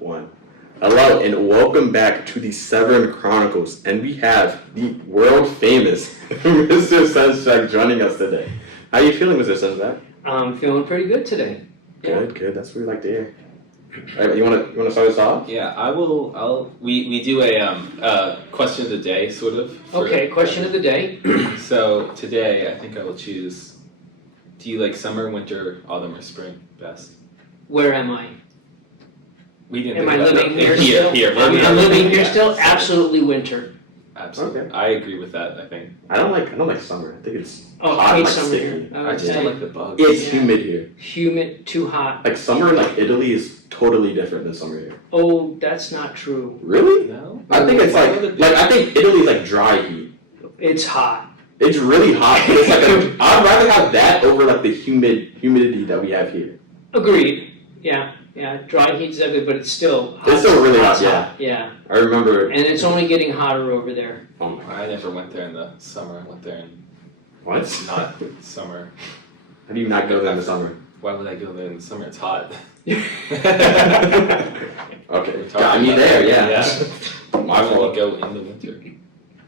One. Hello and welcome back to the Severn Chronicles, and we have the world famous Mr. Sensbach joining us today. How are you feeling, Mr. Sensbach? I'm feeling pretty good today. Good. That's what we like to hear. All right, you want to start us off? Yeah, I will. We do a question of the day, sort of. Okay, question of the day. So today, I think I will choose. Do you like summer, winter, autumn, or spring best? Where am I? We didn't. Am I living here still? Here. I'm living here still. Absolutely winter. Absolutely. Okay. I agree with that. I think. I don't like summer. I think it's Oh, hot, I hate like summer sticky. here. I just don't like the bugs. It's humid here. Humid, too hot. Like summer in like Italy is totally different than summer here. Oh, that's not true. Really? No. I think it's like I think Italy's like dry heat. It's hot. It's really hot. But it's like I'd rather have that over like the humidity that we have here. Agreed. Yeah. Dry heat's good, but it's still hot. It's still really hot. Yeah. I remember. And it's only getting hotter over there. Oh my. I never went there in the summer. I went there in What? not summer. How do you not go there in the summer? Why would I go there in the summer? It's hot. Okay. Got me there. Yeah. Why would we go in the winter?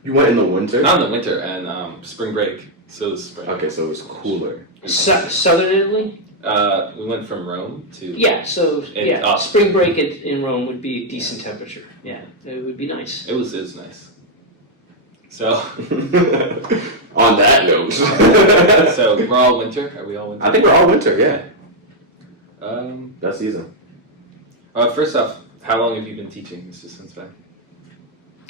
You went in the winter? Not in the winter, and spring break. So it was spring. Okay, so it was cooler. Southern Italy? We went from Rome to. Yeah, so up. spring break in Rome would be a decent temperature. Yeah, it would be nice. It was nice. So. On that note. So we're all winter. Are we all winter? I think we're all winter. Yeah. That season. First off, how long have you been teaching, Mr. Sensbach?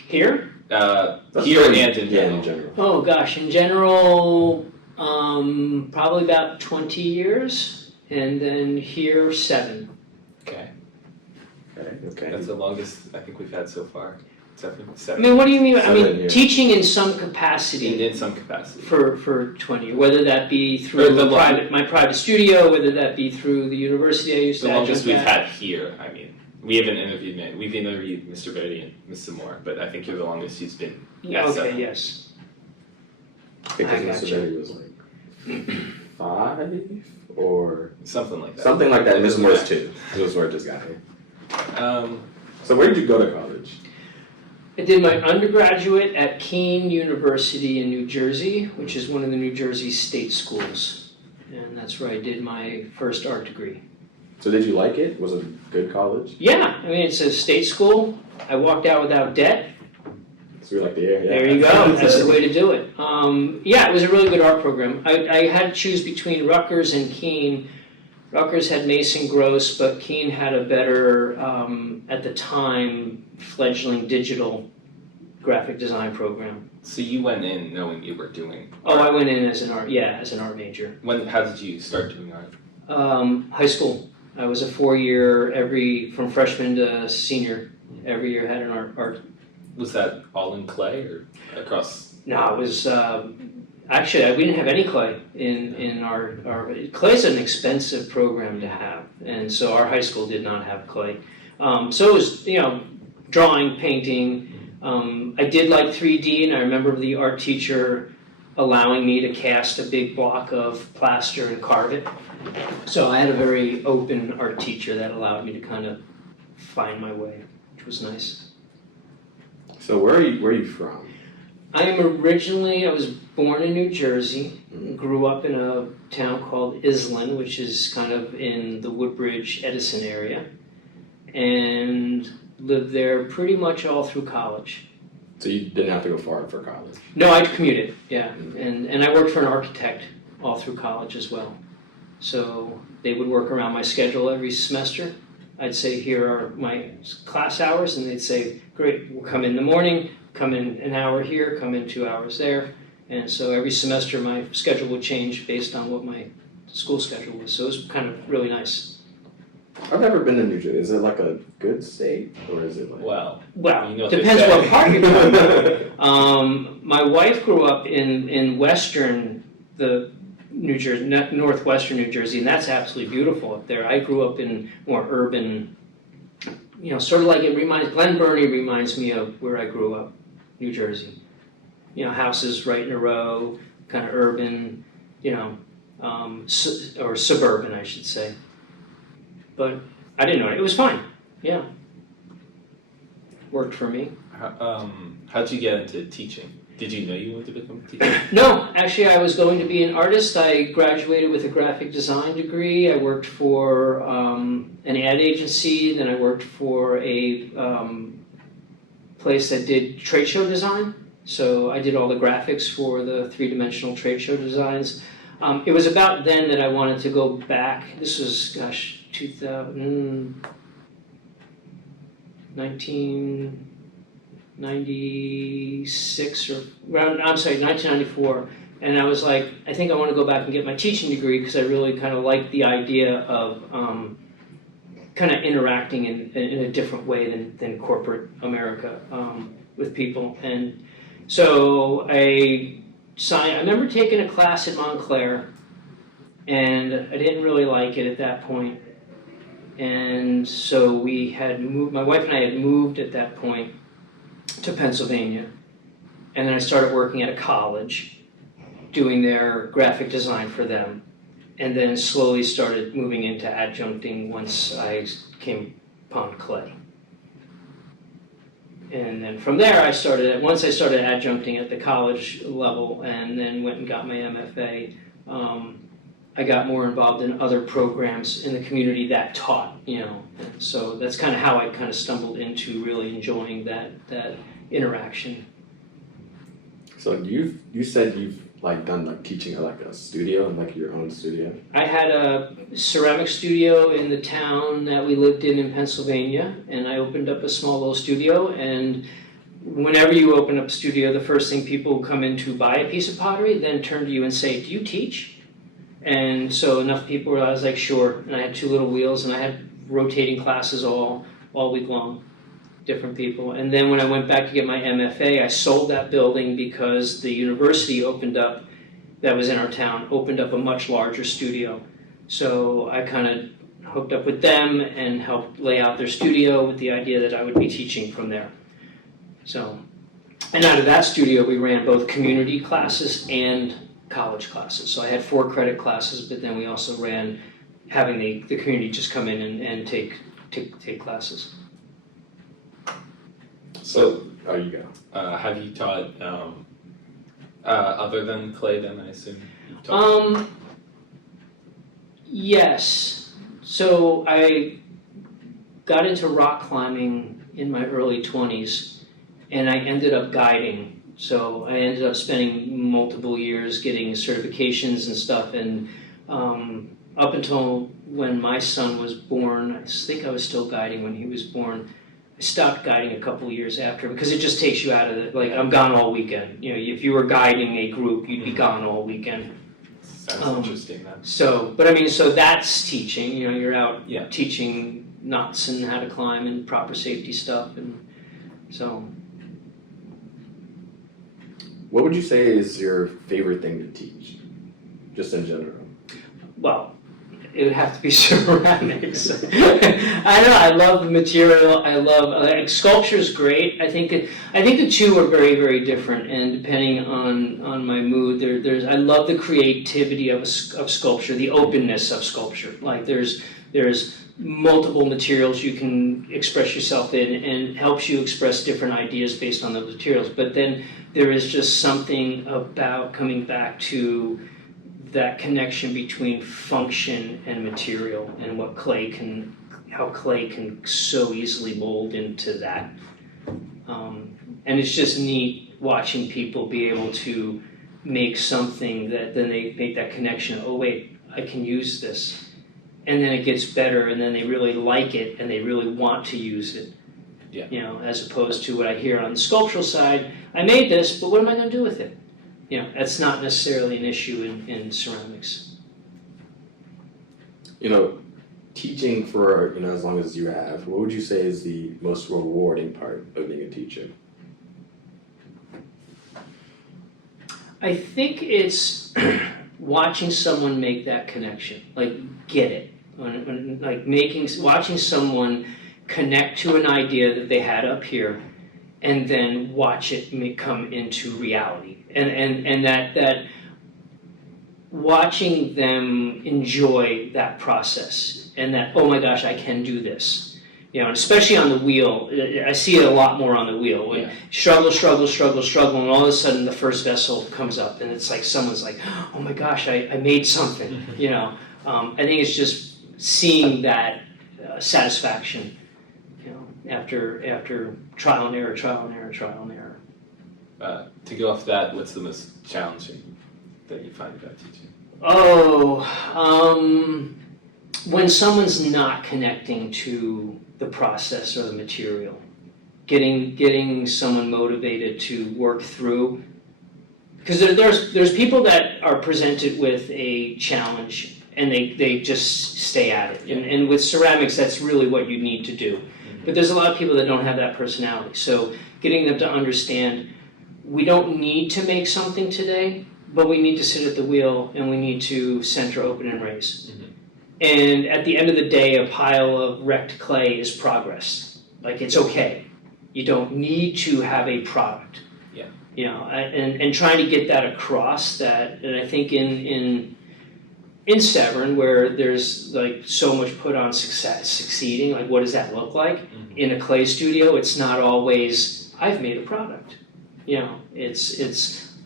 Here? Here and in general. In general. Oh gosh, in general, probably about 20 years, and then here 7. Okay. Okay. That's the longest I think we've had so far. Except for I 7. mean, what do you mean? I 7 mean, years. teaching in some capacity In some capacity. for 20, whether that be through my private studio, whether that be through the university I used to The longest we've adjunct at. had here. I mean, we haven't interviewed. We've interviewed Mr. Brady and Mr. Moore, but I think you're the longest he's been. Yeah, at okay, 7. yes. Because I Mr. gotcha. Betty was like 5 or Something like that. something like that. It Mr. doesn't Moore's matter. 2. Mr. Moore just got here. Um, So where did you go to college? I did my undergraduate at Keene University in New Jersey, which is one of the New Jersey state schools. And that's where I did my first art degree. So did you like it? Was it a good college? Yeah, I mean, it's a state school. I walked out without debt. So you like the air? Yeah. There you go. That's the way to do it. Yeah, it was a really good art program. I had to choose between Rutgers and Keene. Rutgers had Mason Gross, but Keene had a better, at the time, fledgling digital graphic design program. so you went in knowing you were doing. Oh, I went in as an art major. How did you start doing art? High school. I was a 4-year, from freshman to senior. Every year had an art. Was that all in clay or across? No, it was actually we didn't have any clay in our clay's an expensive program to have, and so our high school did not have clay. So it was drawing, painting. I did like 3D, and I remember the art teacher allowing me to cast a big block of plaster and carve it. So I had a very open art teacher that allowed me to kind of find my way, which was nice. So where are you from? I was born in New Jersey, grew up in a town called Island, which is kind of in the Woodbridge, Edison area, and lived there pretty much all through college. So you didn't have to go far for college? No, I commuted, yeah, and I worked for an architect all through college as well. So they would work around my schedule every semester. I'd say, here are my class hours, and they'd say, great, we'll come in the morning, come in an hour here, come in 2 hours there. And so every semester my schedule would change based on what my school schedule was. So it was kind of really nice. I've never been to New Jersey. Is it like a good state, or is it like? Well, Well, you know depends they say. what part you're talking about. My wife grew up in western, New Jersey, northwestern New Jersey, and that's absolutely beautiful up there. I grew up in more urban, sort of like Glen Burnie reminds me of where I grew up, New Jersey. Houses right in a row, kind of urban, or suburban, I should say. But I didn't know it. It was fine. Yeah. worked for me. How'd you get into teaching? Did you know you wanted to become a teacher? No, actually I was going to be an artist. I graduated with a graphic design degree. I worked for an ad agency, then I worked for a place that did trade show design. So I did all the graphics for the three-dimensional trade show designs. It was about then that I wanted to go back. This was, 1996 or around, 1994. And I was like, I think I want to go back and get my teaching degree because I really kind of liked the idea of kind of interacting in a different way than corporate America with people. And so I remember taking a class at Montclair, and I didn't really like it at that point. And so we had moved, my wife and I had moved at that point to Pennsylvania. And then I started working at a college, doing their graphic design for them. And then slowly started moving into adjuncting once I came upon Clay. And then from there once I started adjuncting at the college level and then went and got my MFA, I got more involved in other programs in the community that taught, So that's kind of how I kind of stumbled into really enjoying that interaction. So you said you've done teaching at a studio and your own studio? I had a ceramic studio in the town that we lived in Pennsylvania, and I opened up a small little studio. And whenever you open up a studio, the first thing people who come in to buy a piece of pottery then turn to you and say, "Do you teach?" And so enough people I was like, "Sure." And I had two little wheels, and I had rotating classes all week long, different people. And then when I went back to get my MFA, I sold that building because the university that was in our town, opened up a much larger studio. So I kind of hooked up with them and helped lay out their studio with the idea that I would be teaching from there. So, and out of that studio, we ran both community classes and college classes. So I had 4 credit classes, but then we also ran having the community just come in and take classes. So, you go. Have you taught other than Clay then, I assume? Yes. So I got into rock climbing in my early 20s, and I ended up guiding. So I ended up spending multiple years getting certifications and stuff, and up until when my son was born, I think I was still guiding when he was born. I stopped guiding a couple of years after because it just takes you out of it. I'm gone all weekend. If you were guiding a group, you'd be gone all weekend. Sounds interesting then. So that's teaching. You're out teaching knots and how to climb and proper safety stuff, and so. What would you say is your favorite thing to teach, just in general? Well, it would have to be ceramics. I know, I love the material. I love sculpture is great. I think the two are very, very different, and depending on my mood, I love the creativity of sculpture, the openness of sculpture. There's multiple materials you can express yourself in, and it helps you express different ideas based on those materials. But then there is just something about coming back to that connection between function and material, and how clay can so easily mold into that. And it's just neat watching people be able to make something that then they make that connection. Oh wait, I can use this, and then it gets better, and then they really like it and they really want to use it. Yeah. As opposed to what I hear on the sculptural side. I made this, but what am I going to do with it? That's not necessarily an issue in ceramics. Teaching for, as long as you have, what would you say is the most rewarding part of being a teacher? I think it's watching someone make that connection, get it. Watching someone connect to an idea that they had up here, and then watch it come into reality. And that watching them enjoy that process, and that, oh my gosh, I can do this. You know, and especially on the wheel, I see it a lot more on the wheel. When struggle, and all of a sudden the first vessel comes up, and it's like someone's like, "Oh my gosh, I made something!" You know, I think it's just seeing that satisfaction, you know, after trial and error. To go off that, what's the most challenging that you find about teaching? When someone's not connecting to the process or the material, getting someone motivated to work through, because there's people that are presented with a challenge and they just stay at it, and with ceramics that's really what you need to do. But there's a lot of people that don't have that personality, so getting them to understand we don't need to make something today, but we need to sit at the wheel and we need to center, open, and raise. And at the end of the day, a pile of wrecked clay is progress. Like, it's okay. You don't need to have a product. Yeah. You know, and trying to get that across that, and I think in Severn, where there's like so much put on succeeding, like what does that look like? In a clay studio, it's not always, I've made a product. You know,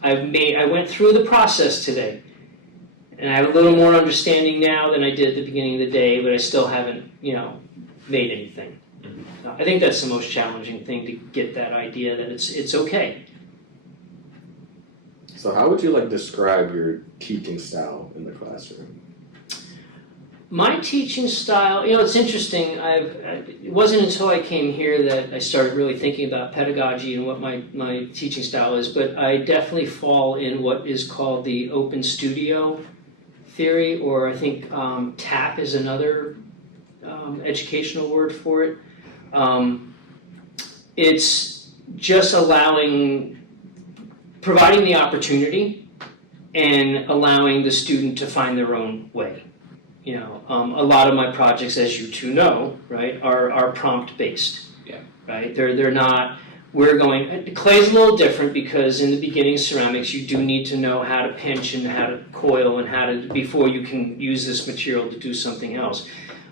I went through the process today. And I have a little more understanding now than I did at the beginning of the day, but I still haven't, you know, made anything. I think that's the most challenging thing, to get that idea that it's okay. So how would you like describe your teaching style in the classroom? My teaching style, you know, it's interesting. It wasn't until I came here that I started really thinking about pedagogy and what my teaching style is, but I definitely fall in what is called the open studio theory, or I think TAP is another educational word for it. It's just providing the opportunity and allowing the student to find their own way. You know, a lot of my projects, as you two know, right, are prompt based. Yeah. Right. They're not. Clay is a little different because in the beginning of ceramics, you do need to know how to pinch and how to coil and before you can use this material to do something else.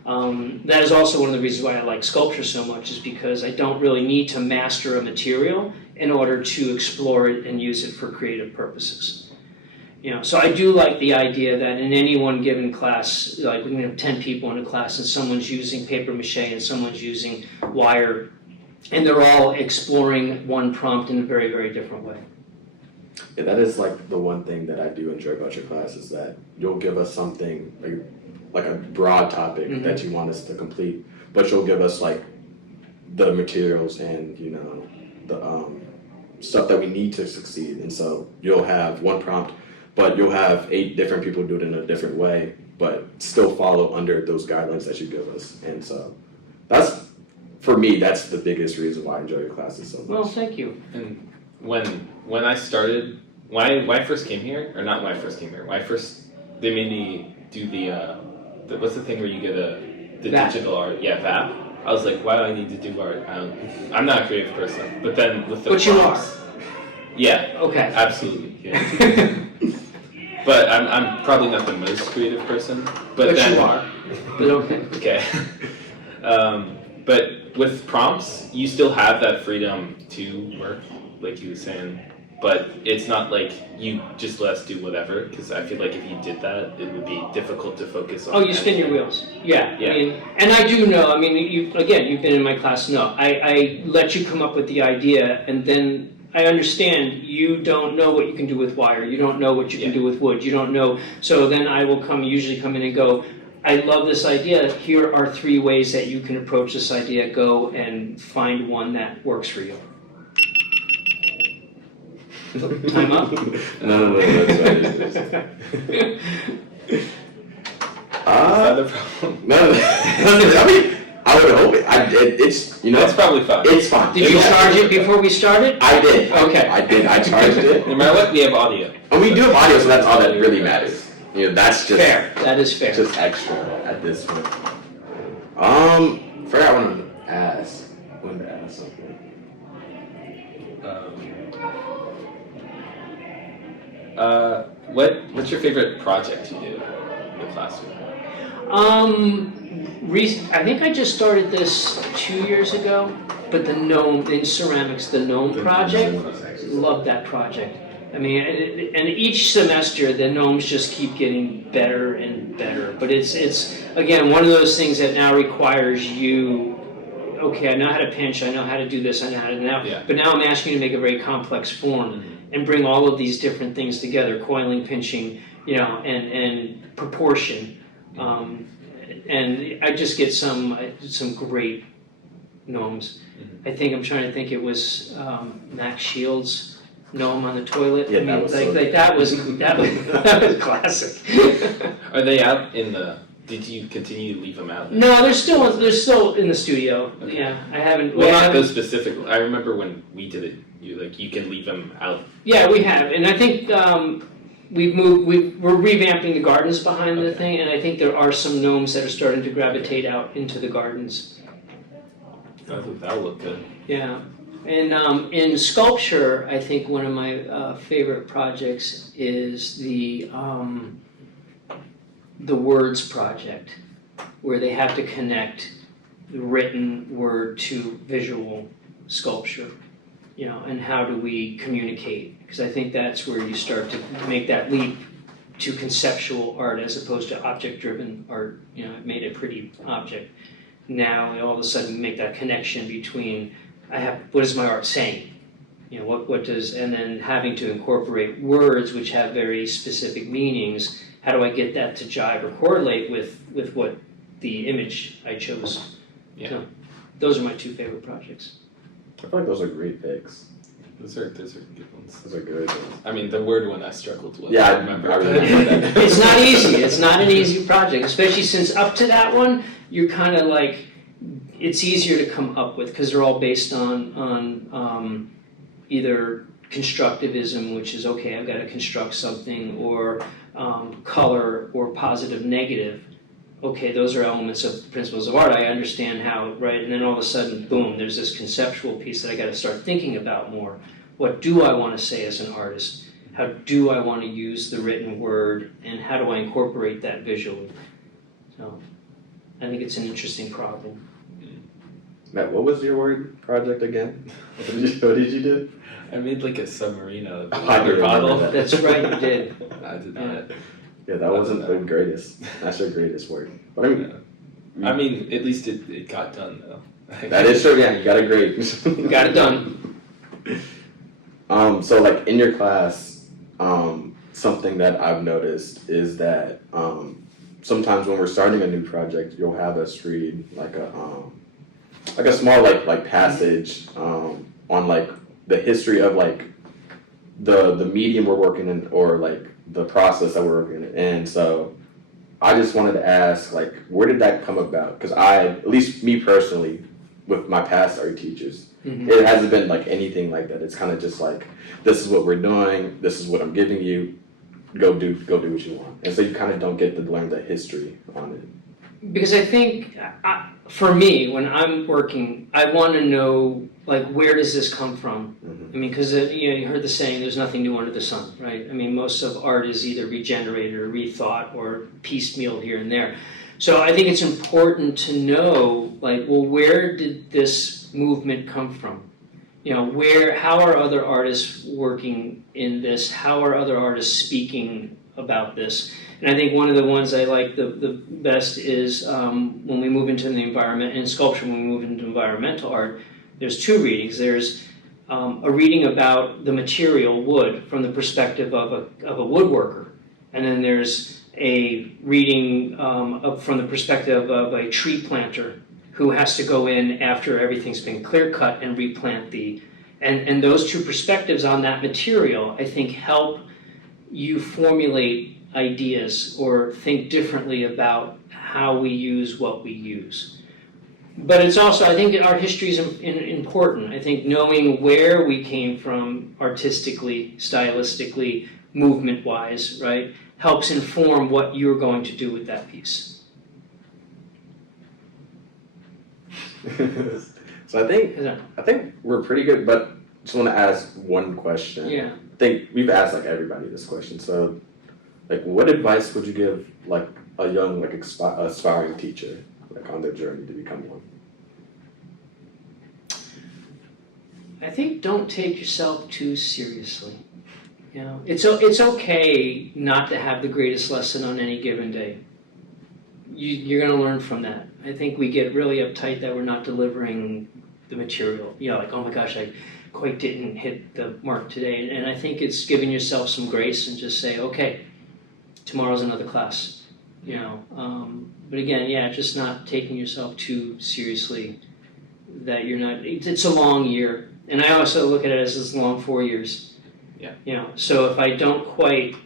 That is also one of the reasons why I like sculpture so much, is because I don't really need to master a material in order to explore it and use it for creative purposes. You know, so I do like the idea that in any one given class, like we can have 10 people in a class and someone's using paper mache and someone's using wire, and they're all exploring one prompt in a very, very different way. Yeah, that is like the one thing that I do enjoy about your class, is that you'll give us something like a broad topic that you want us to complete, but you'll give us like the materials and, you know, the stuff that we need to succeed. And so you'll have one prompt, but you'll have 8 different people do it in a different way, but still follow under those guidelines that you give us. And so for me, that's the biggest reason why I enjoy your classes so much. Well, thank you. And when I started, when I first came here, or not when I first came here, they made me do the what's the thing where you get the VAP. digital art? Yeah, VAP. I was like, why do I need to do art? I'm not a creative person. But then with the But you are. Yeah. Okay. Absolutely. Yeah. But I'm probably not the most creative person. But then, you are. But okay. Okay. But with prompts, you still have that freedom to work, like you were saying. But it's not like you just let us do whatever, because I feel like if you did that, it would be difficult to focus on. Oh, you spin your wheels. Yeah. Yeah. I mean, and I do know, I mean, you've been in my class, no. I let you come up with the idea, and then I understand you don't know what you can do with wire. You don't know what you can do with wood. You don't know. So then I will usually come in and go, I love this idea. Here are 3 ways that you can approach this idea. Go and find one that works for you. Time up? No, that's right. Is that the problem? No, I mean, I would hope it. It's, you know, That's probably fine. it's fine. Did you charge it before we started? I did. Okay. I did. I charged it. No matter what, we have audio. And we do have audio, so that's all that really matters. You know, that's just Fair. That is fair. just extra at this point. Forgot I wanted to ask. Wanted to ask something. What's your favorite project you do the classroom? I think I just started this 2 years ago, but the gnome, in ceramics, the gnome project, love that project. I mean, and each semester the gnomes just keep getting better and better. But it's again one of those things that now requires you. Okay, I know how to pinch. I know how to do this. I know how to now. Yeah. But now I'm asking you to make a very complex form and bring all of these different things together: coiling, pinching, and proportion. And I just get some great gnomes. I think I'm trying to think. It was Max Shields' gnome on the toilet. Yeah, I mean, that was that was classic. Are they out in the? Did you continue to leave them out? No, they're still in the studio. Okay. Yeah, I haven't. Well, not those specific. I remember when we did it. You can leave them out. Yeah, we have, and I think we've moved. We're revamping the gardens behind the Okay. thing, and I think there are some gnomes that are starting to gravitate out into the gardens. That'll look good. Yeah, and in sculpture, I think one of my favorite projects is the words project, where they have to connect the written word to visual sculpture, and how do we communicate? Because I think that's where you start to make that leap to conceptual art as opposed to object-driven art. It made a pretty object. Now all of a sudden make that connection between what is my art saying? What does, and then having to incorporate words which have very specific meanings. How do I get that to jive or correlate with what the image I chose? Yeah. So, those are my two favorite projects. I feel like those are great picks. Those are good ones. Those are good. I mean, the word one I struggled with. Yeah, I remember. I remember that. It's not easy. It's not an easy project, especially since up to that one, you're kind of like, it's easier to come up with because they're all based on either constructivism, which is okay, I've got to construct something, or color or positive, negative. Okay, those are elements of principles of art. I understand how, right? And then all of a sudden, boom, there's this conceptual piece that I got to start thinking about more. What do I want to say as an artist? How do I want to use the written word? And how do I incorporate that visually? So, I think it's an interesting problem. Matt, what was your word project again? What did you do? I made like a submarine out of a I water remember bottle. that. That's right, you did. I did not. Yeah, that wasn't the greatest. That's your greatest work. But I mean, at least it got done though. that is true. Yeah, you got a grade. Got it done. So like in your class, something that I've noticed is that sometimes when we're starting a new project, you'll have us read like a small like passage on like the history of like the medium we're working in, or like the process that we're working in. And so I just wanted to ask, like, where did that come about? Because at least me personally, with my past art teachers, it hasn't been like anything like that. It's kind of just like, this is what we're doing, this is what I'm giving you, go do what you want. And so you kind of don't get to learn the history on it. Because I think, for me, when I'm working, I want to know, like, where does this come from? I mean, because you heard the saying, there's nothing new under the sun, right? I mean, most of art is either regenerated or rethought or piecemeal here and there. So I think it's important to know, like, well, where did this movement come from? How are other artists working in this? How are other artists speaking about this? And I think one of the ones I like the best is when we move into the environment, in sculpture, when we move into environmental art, there's two readings. There's a reading about the material, wood, from the perspective of a woodworker. And then there's a reading from the perspective of a tree planter who has to go in after everything's been clear cut and replant and those two perspectives on that material, I think, help you formulate ideas or think differently about how we use what we use. But it's also, I think art history is important. I think knowing where we came from artistically, stylistically, movement-wise, right, helps inform what you're going to do with that piece. So I think we're pretty good, but just want to ask one question. Yeah. I think we've asked like everybody this question. So like what advice would you give like a young like aspiring teacher like on their journey to become one? I think don't take yourself too seriously. You know, it's okay not to have the greatest lesson on any given day. You're going to learn from that. I think we get really uptight that we're not delivering the material. You know, like, oh my gosh, I quite didn't hit the mark today. And I think it's giving yourself some grace and just say, okay, tomorrow's another class. You know, but again, yeah, just not taking yourself too seriously. That you're not. It's a long year, and I also look at it as a long 4 years. Yeah. You know, so if I don't quite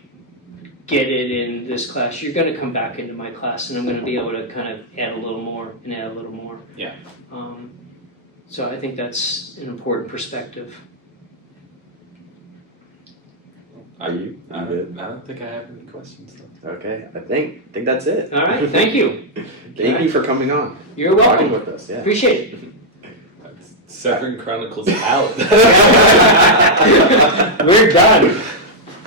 get it in this class, you're going to come back into my class, and I'm going to be able to kind of add a little more and add a little more. Yeah. So I think that's an important perspective. Are you? I good? don't think I have any questions. Though. Okay, I think that's it. All right, thank you. Thank you for coming on. You're Talking welcome. with us. Yeah. Appreciate it. Severn Chronicles out. We're done.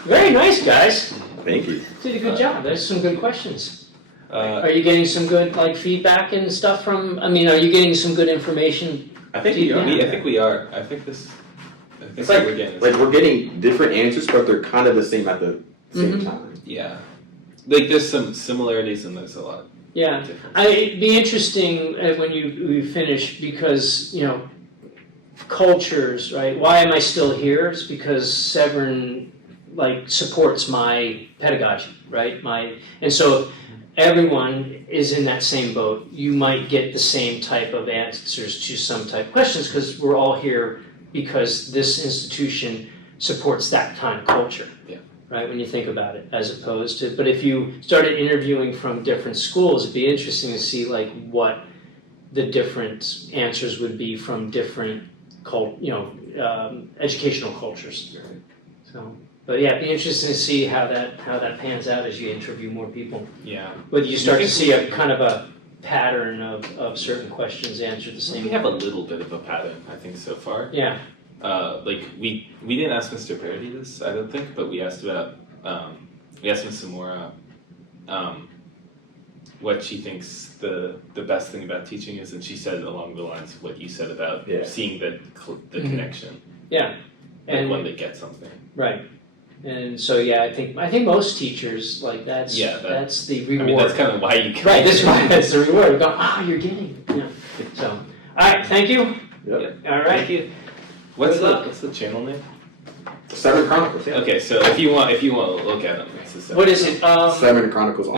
Very nice, guys. Thank you. Did a good job. There's some good questions. Uh, Are you getting some good like feedback and stuff from? I mean, are you getting some good information? I think we are. I think we are. I think It's like we're getting. we're getting different answers, but they're kind of the same at the same time. Yeah. Like there's some similarities and there's a lot. Yeah, of differences. it'd be interesting when we finish because you know cultures, right? Why am I still here? It's because Severn like supports my pedagogy, right? And so if everyone is in that same boat, you might get the same type of answers to some type of questions because we're all here because this institution supports that kind of culture. Yeah. Right, when you think about it, as opposed to, but if you started interviewing from different schools, it'd be interesting to see like what the different answers would be from different educational cultures. So, but yeah, it'd be interesting to see how that pans out as you interview more people. Yeah. Whether you start to see a kind of a pattern of certain questions answered the same We way. have a little bit of a pattern, I think, so far. Yeah. Like we didn't ask Mr. Parody this, I don't think, but we asked about we asked him some more what she thinks the best thing about teaching is, and she said along the lines of what you said about seeing the connection. Yeah. Like when they get something. Right. And so yeah, I think most teachers like that's the reward. I mean that's kind of why you right. That's why that's the reward. Go, you're getting. Yeah. So, all right. Thank you. Yep. All right. Thank you. What's the channel name? Severn Chronicles. Yeah. Okay, so if you want to look at them, it's the What is it? Severn Chronicles.